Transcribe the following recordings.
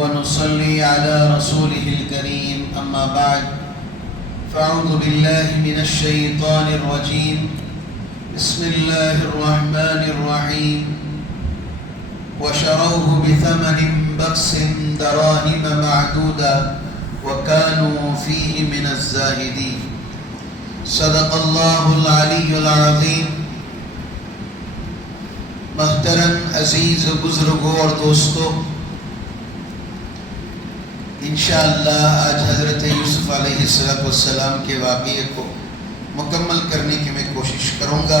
ونصلي على رسوله الكريم أما بعد فأعوذ بالله من الشيطان الرجيم بسم الله الرحمن الرحيم وشروه بثمن بخس دراهم معدودة وكانوا فيه من الزاهدين صدق الله العلي العظيم. محترم عزیز بزرگوں اور دوستوں، انشاءاللہ آج حضرت یوسف علیہ السلام کے واقعے کو مکمل کرنے کی میں کوشش کروں گا.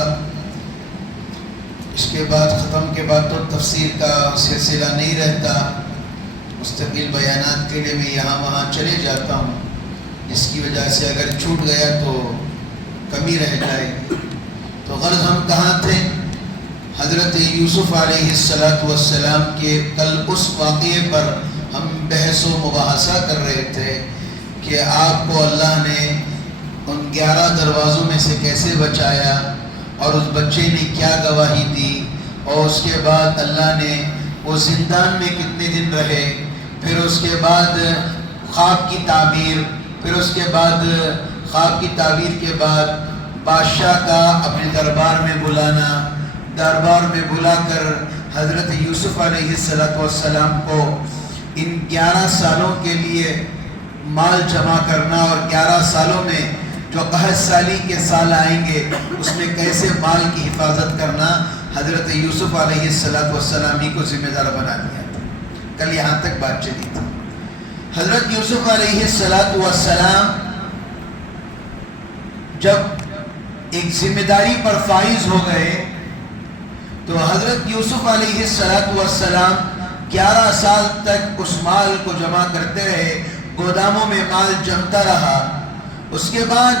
اس کے بعد ختم کے بعد تو تفسیر کا سلسلہ نہیں رہتا، مستقل بیانات کے لیے میں یہاں وہاں چلے جاتا ہوں، جس کی وجہ سے اگر چھوٹ گیا تو کمی رہ جائے. تو غرض ہم کہاں تھے؟ حضرت یوسف علیہ السلام کے کل اس واقعے پر ہم بحث و مباحثہ کر رہے تھے کہ آپ کو اللہ نے ان 11 دروازوں میں سے کیسے بچایا اور اس بچے نے کیا گواہی دی، اور اس کے بعد اللہ نے وہ زندان میں کتنے دن رہے، پھر اس کے بعد خواب کی تعبیر، پھر اس کے بعد خواب کی تعبیر کے بعد بادشاہ کا اپنے دربار میں بلانا، دربار میں بلا کر حضرت یوسف علیہ السلام کو ان 11 سالوں کے لیے مال جمع کرنا، اور 11 سالوں میں جو قحط سالی کے سال آئیں گے اس میں کیسے مال کی حفاظت کرنا، حضرت یوسف علیہ السلام ہی کو ذمہ دار بنا دیا تھا. کل یہاں تک بات چلی تھی. حضرت یوسف علیہ السلام جب ایک ذمہ داری پر فائز ہو گئے تو حضرت یوسف علیہ السلام 11 سال تک اس مال کو جمع کرتے رہے، گوداموں میں مال جمتا رہا. اس کے بعد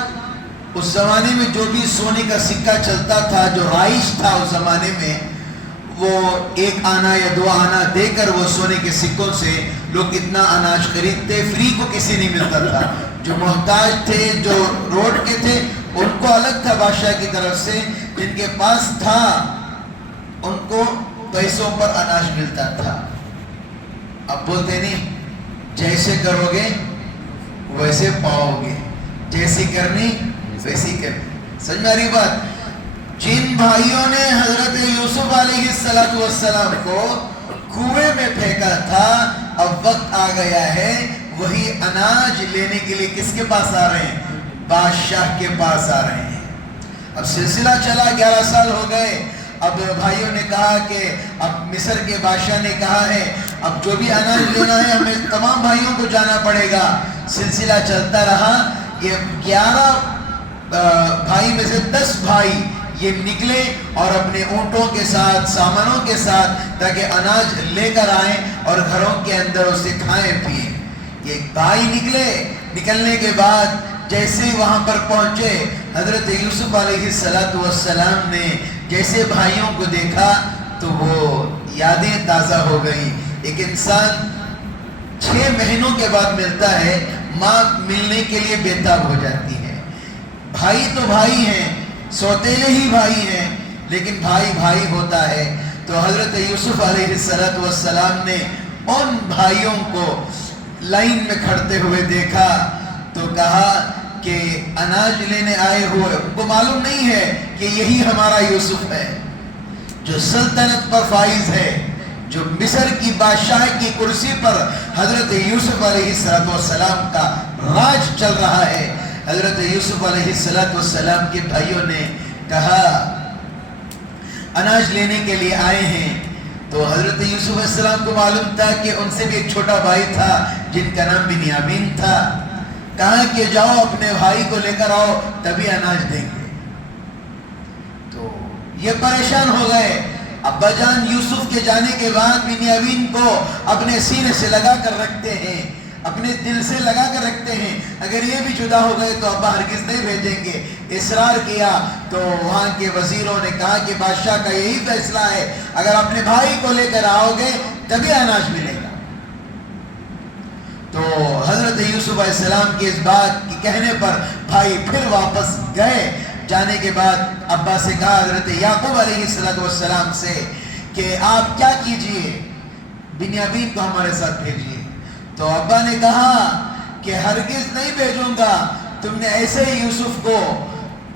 اس زمانے میں جو بھی سونے کا سکہ چلتا تھا، جو رائج تھا اس زمانے میں، وہ 1 آنا یا 2 آنا دے کر وہ سونے کے سکوں سے لوگ اتنا اناج خریدتے، فری کو کسی نہیں ملتا تھا. جو محتاج تھے، جو روڈ کے تھے، ان کو الگ تھا بادشاہ کی طرف سے، جن کے پاس تھا ان کو پیسوں پر اناج ملتا تھا. اب بولتے نہیں جیسے کرو گے ویسے پاؤ گے، جیسی کرنی ویسی کرنی. سمجھ میں آ رہی بات؟ جن بھائیوں نے حضرت یوسف علیہ السلام کو کنویں میں پھینکا تھا، اب وقت آ گیا ہے وہی اناج لینے کے لیے کس کے پاس آ رہے ہیں؟ بادشاہ کے پاس آ رہے ہیں. اب سلسلہ چلا، 11 سال ہو گئے. اب بھائیوں نے کہا کہ اب مصر کے بادشاہ نے کہا ہے اب جو بھی اناج لینا ہے ہمیں تمام بھائیوں کو جانا پڑے گا. سلسلہ چلتا رہا. یہ 11 بھائی میں سے 10 بھائی یہ نکلے اور اپنے اونٹوں کے ساتھ، سامانوں کے ساتھ، تاکہ اناج لے کر آئیں اور گھروں کے اندر اسے کھائیں پیئیں. یہ بھائی نکلنے کے بعد جیسے وہاں پر پہنچے، حضرت یوسف علیہ السلام نے جیسے بھائیوں کو دیکھا تو وہ یادیں تازہ ہو گئی. ایک انسان 6 مہینوں کے بعد ملتا ہے، ماں ملنے کے لیے بےتاب ہو جاتی ہے. بھائی تو بھائی ہیں، سوتیلے ہی بھائی ہیں، لیکن بھائی بھائی ہوتا ہے. تو حضرت یوسف علیہ السلام نے ان بھائیوں کو لائن میں کھڑتے ہوئے دیکھا تو کہا کہ اناج لینے آئے ہوئے، ان کو معلوم نہیں ہے کہ یہی ہمارا یوسف ہے جو سلطنت پر فائز ہے، جو مصر کی بادشاہ کی کرسی پر حضرت یوسف علیہ السلام کا راج چل رہا ہے. حضرت یوسف علیہ السلام کے بھائیوں نے کہا اناج لینے کے لیے آئے ہیں. تو حضرت یوسف علیہ السلام کو معلوم تھا کہ ان سے بھی ایک چھوٹا بھائی تھا جن کا نام بنیامین تھا. کہا کہ جاؤ اپنے بھائی کو لے کر آؤ تبھی اناج دیں گے. تو یہ پریشان ہو گئے. ابا جان یوسف کے جانے کے بعد بنیامین کو اپنے سینے سے لگا کر رکھتے ہیں، اپنے دل سے لگا کر رکھتے ہیں. اگر یہ بھی جدا ہو گئے تو ابا ہرگز نہیں بھیجیں گے. اصرار کیا تو وہاں کے وزیروں نے کہا کہ بادشاہ کا یہی فیصلہ ہے، اگر اپنے بھائی کو لے کر آؤ گے تبھی اناج ملے گا. تو حضرت یوسف علیہ السلام کی اس بات کی کہنے پر بھائی پھر واپس گئے. جانے کے بعد ابا سے کہا حضرت یعقوب علیہ السلام سے کہ آپ کیا کیجئے، بنیامین کو ہمارے ساتھ بھیجیے. تو ابا نے کہا کہ ہرگز نہیں بھیجوں گا، تم نے ایسے ہی یوسف کو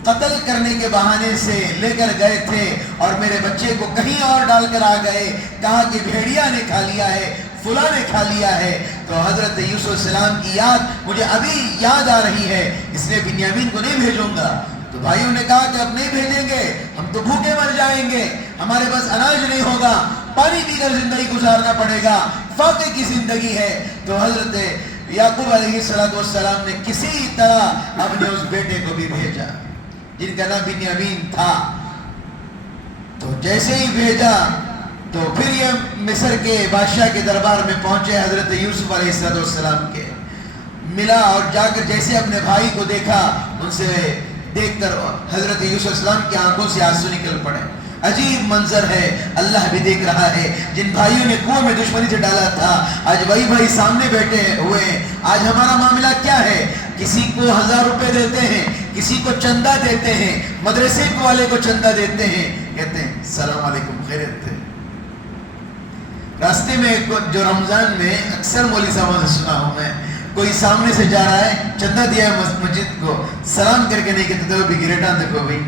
قتل کرنے کے بہانے سے لے کر گئے تھے اور میرے بچے کو کہیں اور ڈال کر آ گئے، کہا کہ بھیڑیا نے کھا لیا ہے، فلاں نے کھا لیا ہے۔ تو حضرت یوسف علیہ السلام کی یاد مجھے ابھی یاد آ رہی ہے، اس لیے بنیامین کو نہیں بھیجوں گا۔ تو بھائیوں نے کہا کہ اب نہیں بھیجیں گے، ہم تو بھوکے مر جائیں گے، ہمارے پاس اناج نہیں ہوگا، پانی پی کر زندگی گزارنا پڑے گا، فاقے کی زندگی ہے۔ تو حضرت یعقوب علیہ السلام نے کسی طرح اپنے اس بیٹے کو بھی بھیجا جن کا نام بنیامین تھا۔ تو جیسے ہی بھیجا تو پھر یہ مصر کے بادشاہ کے دربار میں پہنچے، حضرت یوسف علیہ السلام کے ملا اور جا کر جیسے اپنے بھائی کو دیکھا، ان سے دیکھ کر حضرت یوسف علیہ السلام کی آنکھوں سے آنسو نکل پڑے۔ عجیب منظر ہے، اللہ بھی دیکھ رہا ہے، جن بھائیوں نے کنویں میں دشمنی سے ڈالا تھا آج وہی بھائی سامنے بیٹھے ہوئے ہیں۔ آج ہمارا معاملہ کیا ہے؟ کسی کو 1000 روپے دیتے ہیں، کسی کو چندہ دیتے ہیں، مدرسے والے کو چندہ دیتے ہیں، کہتے ہیں السلام علیکم، خیریت ہے۔ راستے میں جو رمضان میں اکثر مولوی صاحبوں سے سنا ہوں میں، کوئی سامنے سے جا رہا ہے، چندہ دیا ہے مسجد کو، سلام کر کے نہیں کہتے تو بھی گریٹان دیکھو بھائی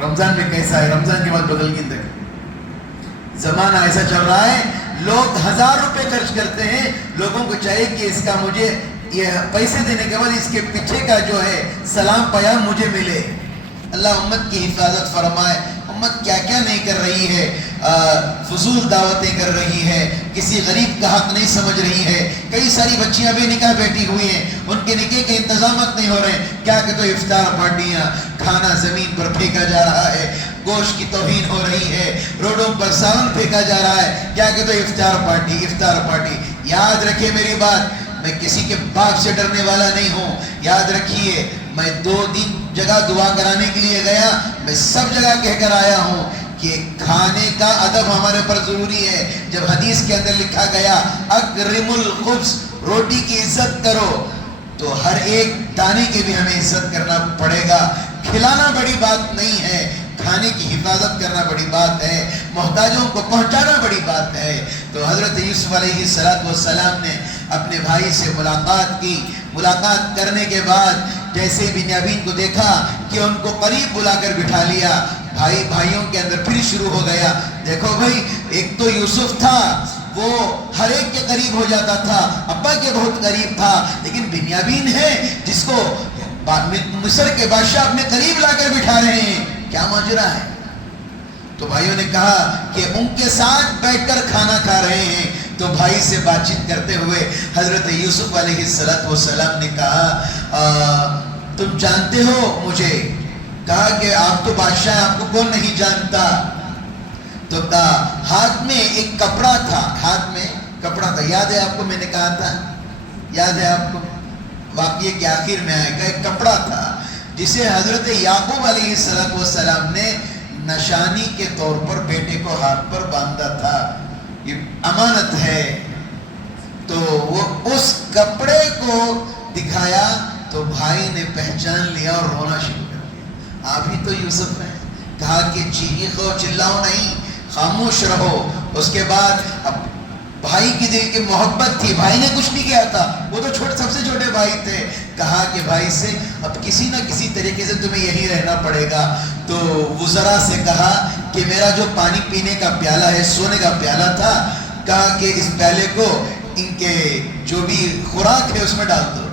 رمضان میں کیسا ہے، رمضان کے بعد بدل گئی تک۔ زمانہ ایسا چل رہا ہے، لوگ 1000 روپے خرچ کرتے ہیں، لوگوں کو چاہیے کہ اس کا مجھے یہ پیسے دینے کے بعد اس کے پیچھے کا جو ہے سلام پیام مجھے ملے۔ اللہ امت کی حفاظت فرمائے۔ امت کیا کیا نہیں کر رہی ہے، فضول دعوتیں کر رہی ہے، کسی غریب کا حق نہیں سمجھ رہی ہے۔ کئی ساری بچیاں بے نکاح بیٹھی ہوئی ہیں، ان کے نکاح کے انتظامات نہیں ہو رہے ہیں، کیا کہ تو افطار پارٹیاں، کھانا زمین پر پھینکا جا رہا ہے، گوشت کی توہین ہو رہی ہے، روڈوں پر ساون پھینکا جا رہا ہے، کیا کہ تو افطار پارٹی افطار پارٹی۔ یاد رکھیے میری بات، میں کسی کے باپ سے ڈرنے والا نہیں ہوں۔ یاد رکھیے، میں 2 دن جگہ دعا کرانے کے لیے گیا، میں سب جگہ کہہ کر آیا ہوں کہ کھانے کا ادب ہمارے پر ضروری ہے۔ جب حدیث کے اندر لکھا گیا اکرم الخبز، روٹی کی عزت کرو، تو ہر ایک دانے کی بھی ہمیں عزت کرنا پڑے گا۔ کھلانا بڑی بات نہیں ہے، کھانے کی حفاظت کرنا بڑی بات ہے، محتاجوں کو پہنچانا بڑی بات ہے۔ تو حضرت یوسف علیہ السلام نے اپنے بھائی سے ملاقات کی۔ ملاقات کرنے کے بعد جیسے بنیامین کو دیکھا کہ ان کو قریب بلا کر بٹھا لیا، بھائیوں کے اندر پھر شروع ہو گیا۔ دیکھو بھائی، ایک تو یوسف تھا، وہ ہر ایک کے قریب ہو جاتا تھا، ابا کے بہت قریب تھا، لیکن بنیامین ہے جس کو مصر کے بادشاہ اپنے قریب لا کر بٹھا رہے ہیں، کیا ماجرا ہے؟ تو بھائیوں نے کہا کہ ان کے ساتھ بیٹھ کر کھانا کھا رہے ہیں۔ تو بھائی سے بات چیت کرتے ہوئے حضرت یوسف علیہ السلام نے کہا تم جانتے ہو مجھے؟ کہا کہ آپ تو بادشاہ ہیں، آپ کو کون نہیں جانتا؟ تو کہا ہاتھ میں ایک کپڑا تھا، ہاتھ میں کپڑا تھا، یاد ہے آپ کو؟ میں نے کہا تھا، یاد ہے آپ کو؟ واقعے کے آخر میں آئے گا، ایک کپڑا تھا جسے حضرت یعقوب علیہ السلام نے نشانی کے طور پر بیٹے کو ہاتھ پر باندھا تھا، یہ امانت ہے۔ تو وہ اس کپڑے کو دکھایا تو بھائی نے پہچان لیا اور رونا شروع کر دیا، آپ ہی تو یوسف ہیں۔ کہا کہ چیخو چلاؤ نہیں، خاموش رہو۔ اس کے بعد اب بھائی کی دل کی محبت تھی، بھائی نے کچھ نہیں کیا تھا، وہ تو سب سے چھوٹے بھائی تھے۔ کہا کہ بھائی سے اب کسی نہ کسی طریقے سے تمہیں یہی رہنا پڑے گا۔ تو وزراء سے کہا کہ میرا جو پانی پینے کا پیالہ ہے، سونے کا پیالہ تھا، کہا کہ اس پیالے کو ان کے جو بھی خوراک ہے اس میں ڈال دو۔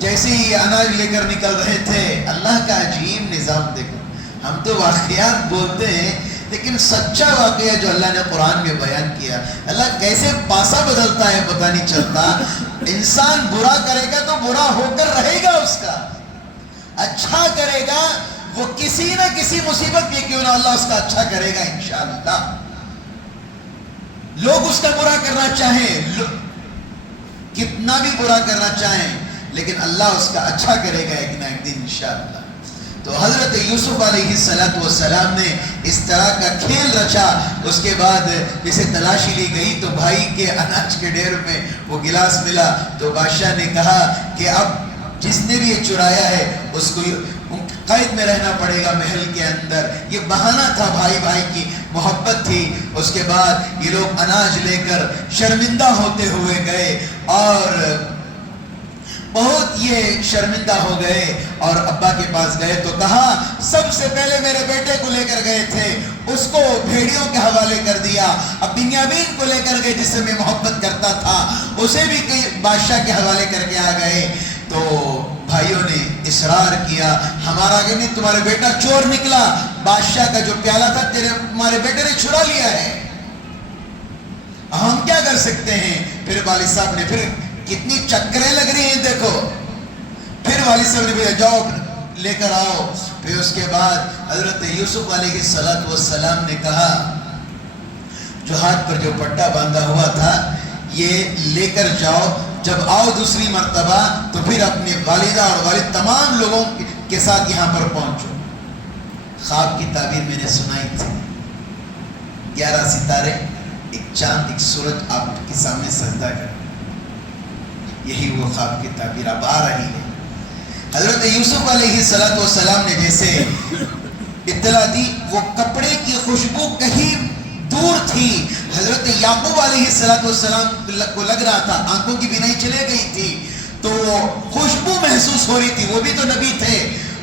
جیسے ہی اناج لے کر نکل رہے تھے، اللہ کا عجیب نظام دیکھو، ہم تو واقعات بولتے ہیں لیکن سچا واقعہ جو اللہ نے قرآن میں بیان کیا، اللہ کیسے پاسا بدلتا ہے پتہ نہیں چلتا۔ انسان برا کرے گا تو برا ہو کر رہے گا، اس کا اچھا کرے گا، وہ کسی نہ کسی مصیبت میں کیوں نہ اللہ اس کا اچھا کرے گا انشاءاللہ۔ لوگ اس کا برا کرنا چاہیں، کتنا بھی برا کرنا چاہیں، لیکن اللہ اس کا اچھا کرے گا ایک نہ ایک دن انشاءاللہ۔ تو حضرت یوسف علیہ السلام نے اس طرح کا کھیل رچا۔ اس کے بعد جسے تلاشی لی گئی تو بھائی کے اناج کے ڈھیر میں وہ گلاس ملا، تو بادشاہ نے کہا کہ اب جس نے بھی یہ چرایا ہے اس کو قید میں رہنا پڑے گا محل کے اندر. یہ بہانہ تھا, بھائی بھائی کی محبت تھی. اس کے بعد یہ لوگ اناج لے کر شرمندہ ہوتے ہوئے گئے اور بہت یہ شرمندہ ہو گئے اور ابا کے پاس گئے تو کہا سب سے پہلے میرے بیٹے کو لے کر گئے تھے, اس کو بھیڑیوں کے حوالے کر دیا. اب بنیامین کو لے کر گئے جس سے میں محبت کرتا تھا, اسے بھی بادشاہ کے حوالے کر کے آ گئے. تو بھائیوں نے اصرار کیا, ہمارا کہ نہیں, تمہارے بیٹا چور نکلا, بادشاہ کا جو پیالہ تھا تمہارے بیٹے نے چرا لیا ہے, ہم کیا کر سکتے ہیں. پھر والد صاحب نے, پھر کتنی چکریں لگ رہی ہیں دیکھو, پھر والد صاحب نے بھی جاؤ لے کر آؤ. پھر اس کے بعد حضرت یوسف علیہ السلام نے کہا جو ہاتھ پر جو پٹا باندھا ہوا تھا یہ لے کر جاؤ, جب آؤ دوسری مرتبہ تو پھر اپنی والدہ اور والد تمام لوگوں کے ساتھ یہاں پر پہنچو. خواب کی تعبیر میں نے سنائی تھی, 11 ستارے, ایک چاند, ایک سورج آپ کے سامنے سجدہ کر, یہی وہ خواب کی تعبیر اب آ رہی ہے. حضرت یوسف علیہ السلام نے جیسے اطلاع دی, وہ کپڑے کی خوشبو کہیں دور تھی. حضرت یعقوب علیہ السلام کو لگ رہا تھا, آنکھوں کی بینائی چلے گئی تھی, تو خوشبو محسوس ہو رہی تھی. وہ بھی تو نبی تھے.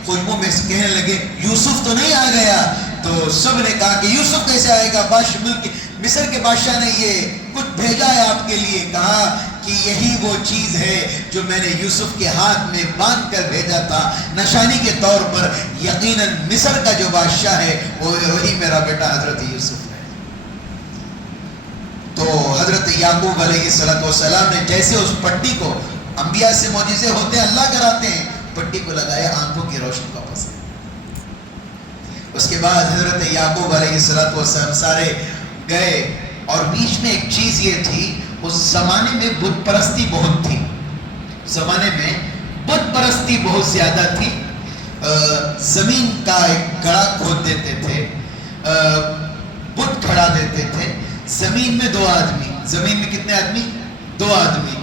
خوشبو میں کہنے لگے یوسف تو نہیں آ گیا. تو سب نے کہا کہ یوسف کیسے آئے گا, مصر کے بادشاہ نے یہ کچھ بھیجا ہے آپ کے لیے. کہا کہ یہی وہ چیز ہے جو میں نے یوسف کے ہاتھ میں باندھ کر بھیجا تھا نشانی کے طور پر. یقیناً مصر کا جو بادشاہ ہے وہی میرا بیٹا حضرت یوسف ہے. تو حضرت یعقوب علیہ السلام نے جیسے اس پٹی کو, انبیاء سے معجزے ہوتے ہیں, اللہ کراتے ہیں, پٹی کو لگایا, آنکھوں کی روشنی واپس آئی. اس کے بعد حضرت یعقوب علیہ السلام سارے گئے, اور بیچ میں ایک چیز یہ تھی, اس زمانے میں بت پرستی بہت تھی. زمانے میں بت پرستی بہت زیادہ تھی. زمین کا ایک گڑھا کھود دیتے تھے, بت کھڑا دیتے تھے, زمین میں 2 آدمی, زمین میں کتنے آدمی, 2 آدمی.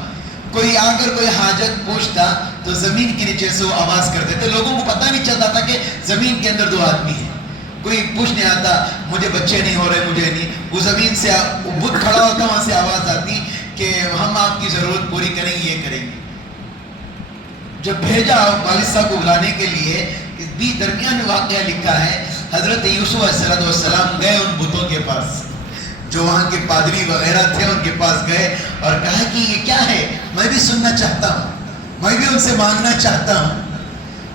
کوئی آ کر کوئی حاجت پوچھتا تو زمین کے نیچے سے وہ آواز کرتے تھے, لوگوں کو پتہ نہیں چلتا تھا کہ زمین کے اندر 2 آدمی ہیں. کوئی پوچھنے آتا, مجھے بچے نہیں ہو رہے, مجھے نہیں, وہ زمین سے بت کھڑا ہوتا, وہاں سے آواز آتی کہ ہم آپ کی ضرورت پوری کریں گے, یہ کریں گے. جب بھیجا والد صاحب کو بلانے کے لیے, بھی درمیان میں واقعہ لکھا ہے, حضرت یوسف علیہ السلام گئے ان بتوں کے پاس, جو وہاں کے پادری وغیرہ تھے, ان کے پاس گئے اور کہا کہ یہ کیا ہے, میں بھی سننا چاہتا ہوں, میں بھی ان سے مانگنا چاہتا ہوں.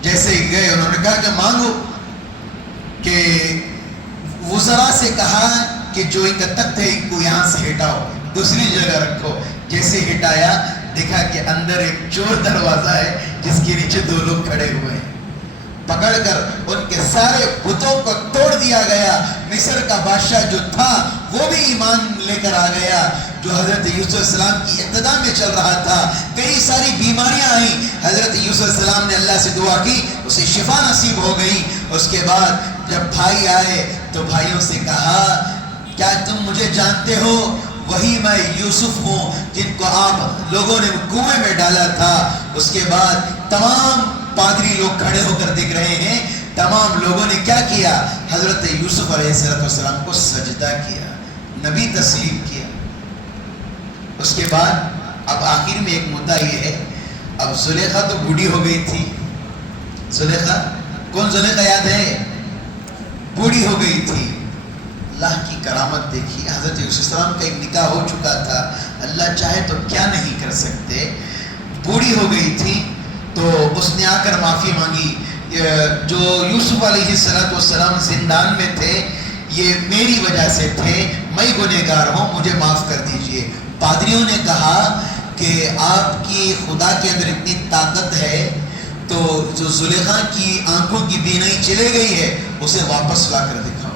جیسے ہی گئے انہوں نے کہا کہ مانگو. کہ وزراء سے کہا کہ جو ایک تخت ہے کو یہاں سے ہٹاؤ, دوسری جگہ رکھو. جیسے ہٹایا, دیکھا کہ اندر ایک چور دروازہ ہے جس کے نیچے 2 لوگ کھڑے ہوئے ہیں. پکڑ کر ان کے سارے بتوں کو توڑ دیا گیا. مصر کا بادشاہ جو تھا وہ بھی ایمان لے کر آ گیا, جو حضرت یوسف السلام کی ابتدا میں چل رہا تھا. کئی ساری بیماریاں آئیں, حضرت یوسف السلام نے اللہ سے دعا کی, اسے شفا نصیب ہو گئی. اس کے بعد جب بھائی آئے تو بھائیوں سے کہا کیا تم مجھے جانتے ہو, وہی میں یوسف ہوں جن کو آپ لوگوں نے کنویں میں ڈالا تھا. اس کے بعد تمام پادری لوگ کھڑے ہو کر دیکھ رہے ہیں, تمام لوگوں نے کیا کیا, حضرت یوسف علیہ السلام کو سجدہ کیا, نبی تسلیم کیا. اس کے بعد اب آخر میں ایک مدعا یہ ہے, اب زلیخا تو بوڑھی ہو گئی تھی. زلیخا کون, زلیخا یاد ہے, بوڑھی ہو گئی تھی. اللہ کی کرامت دیکھی, حضرت یوسف السلام کا ایک نکاح ہو چکا تھا, اللہ چاہے تو کیا نہیں کر سکتے. بوڑھی ہو گئی تھی تو اس نے آ کر معافی مانگی, جو یوسف علیہ السلام زندان میں تھے یہ میری وجہ سے تھے, میں گنہگار ہوں, مجھے معاف کر دیجئے. پادریوں نے کہا کہ آپ کی خدا کے اندر اتنی طاقت ہے تو جو زلیخا کی آنکھوں کی بینائی چلے گئی ہے اسے واپس لا کر دکھاؤ.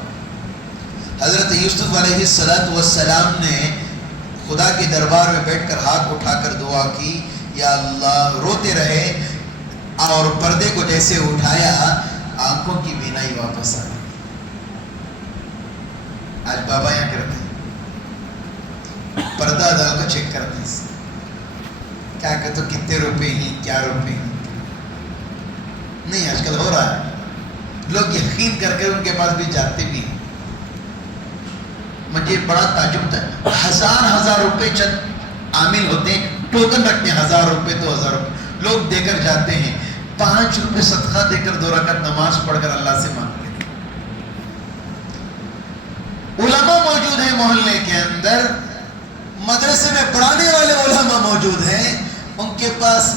حضرت یوسف علیہ السلام نے خدا کے دربار میں بیٹھ کر ہاتھ اٹھا کر دعا کی, یا اللہ, روتے رہے اور پردے کو جیسے اٹھایا آنکھوں کی بینائی واپس آ گئی. آج بابا یہاں کرتے ہیں, پردہ ڈال کر چیک کرتے ہیں, کیا کہتے کتنے روپے ہیں, کیا روپے ہیں, نہیں آج کل ہو رہا ہے. لوگ یقین کر کے ان کے پاس بھی جاتے بھی ہیں. مجھے بڑا تعجب تھا, ہزار روپے چند عامل ہوتے ہیں, ٹوکن رکھتے ہیں, 1000 روپے 2000 روپے لوگ دے کر جاتے ہیں. 5 روپے صدقہ دے کر 2 رکعت نماز پڑھ کر اللہ سے مانگ لیتے. علماء موجود ہیں محلے کے اندر, مدرسے میں پڑھانے والے علماء موجود ہیں, ان کے پاس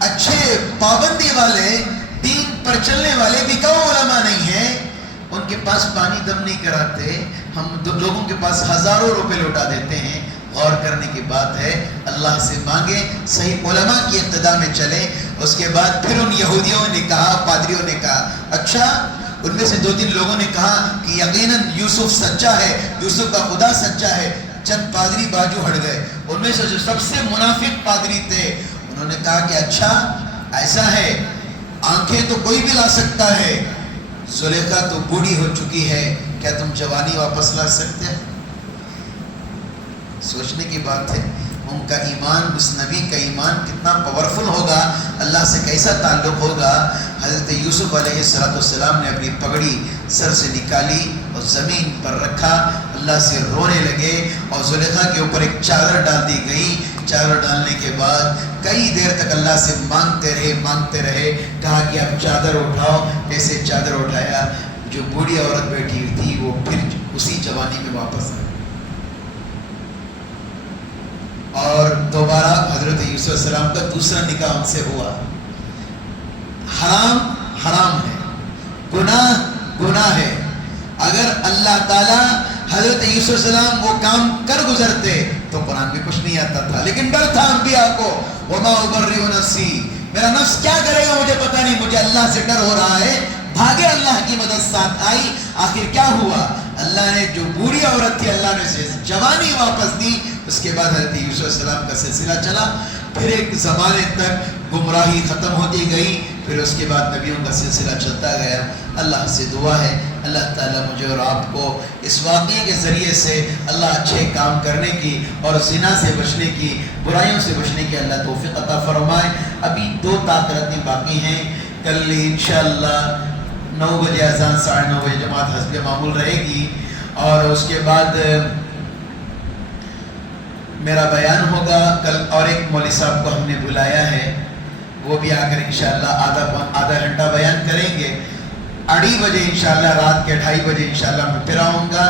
اچھے پابندی والے دین پر چلنے والے بکاؤ علماء نہیں ہیں, ان کے پاس پانی دم نہیں کراتے. ہم لوگوں کے پاس ہزاروں روپے لوٹا دیتے ہیں. غور کرنے کی بات ہے, اللہ سے مانگیں, صحیح علماء کی اقتداء میں چلیں. اس کے بعد پھر ان یہودیوں نے کہا, پادریوں نے کہا, اچھا ان میں سے 2-3 لوگوں نے کہا کہ یقیناً یوسف سچا ہے, یوسف کا خدا سچا ہے. چند پادری باجو ہٹ گئے. ان میں سے جو سب سے منافق پادری تھے, انہوں نے کہا کہ اچھا ایسا ہے, آنکھیں تو کوئی بھی لا سکتا ہے, زلیخا تو بوڑھی ہو چکی ہے, کیا تم جوانی واپس لا سکتے ہیں؟ سوچنے کی بات ہے. ان کا ایمان, اس نبی کا ایمان کتنا پاورفل ہوگا, اللہ سے کیسا تعلق ہوگا. حضرت یوسف علیہ السلام نے اپنی پگڑی سر سے نکالی اور زمین پر رکھا, اللہ سے رونے لگے, اور زلیخا کے اوپر ایک چادر ڈال دی گئی. چادر ڈالنے کے بعد کئی دیر تک اللہ سے مانگتے رہے. کہا کہ اب چادر اٹھاؤ. ایسے چادر اٹھایا, جو بوڑھی عورت بیٹھی ہوئی تھی وہ پھر اسی جوانی میں واپس آئی. اور دوبارہ حضرت یوسف علیہ السلام کا دوسرا نکاح ان سے ہوا. حرام ہے, گناہ ہے. اگر اللہ تعالیٰ حضرت یوسف علیہ السلام وہ کام کر گزرتے تو قرآن بھی کچھ نہیں آتا تھا, لیکن ڈر تھا انبیاء کو. وما ابرئ نفسی, میرا نفس کیا کرے گا مجھے پتہ نہیں, مجھے اللہ سے ڈر ہو رہا ہے. بھاگے, اللہ کی مدد ساتھ آئی. آخر کیا ہوا, اللہ نے جو بوڑھی عورت تھی اللہ نے اسے جوانی واپس دی. اس کے بعد حضرت یوسف علیہ السلام کا سلسلہ چلا. پھر ایک زمانے تک گمراہی ختم ہوتی گئی, پھر اس کے بعد نبیوں کا سلسلہ چلتا گیا. اللہ سے دعا ہے اللہ تعالیٰ مجھے اور آپ کو اس واقعے کے ذریعے سے اللہ اچھے کام کرنے کی اور زنا سے بچنے کی, برائیوں سے بچنے کی اللہ توفیق عطا فرمائے. ابھی 2 تاخیراتیں باقی ہیں. کل انشاءاللہ 9 بجے اذان, 9:30 بجے جماعت حسب معمول رہے گی, اور اس کے بعد میرا بیان ہوگا کل. اور ایک مولوی صاحب کو ہم نے بلایا ہے, وہ بھی آ کر انشاءاللہ آدھا گھنٹہ بیان کریں گے. 2:30 بجے انشاءاللہ, رات کے 2:30 بجے انشاءاللہ میں پھر آؤں گا.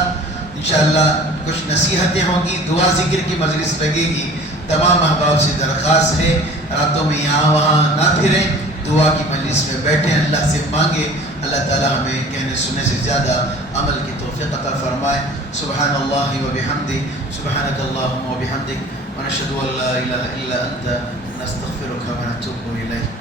انشاءاللہ کچھ نصیحتیں ہوں گی, دعا ذکر کی مجلس لگے گی. تمام احباب سے درخواست ہے راتوں میں یہاں وہاں نہ پھریں, دعا کی مجلس میں بیٹھیں, اللہ سے مانگیں. اللہ تعالیٰ ہمیں کہنے سننے سے زیادہ عمل کی توفیق عطا فرمائے. سبحان اللہ و بحمدہ, سبحانک اللہم و بحمدک, ونشہد ان لا الہ الا انت, نستغفرک و نتوب الیک.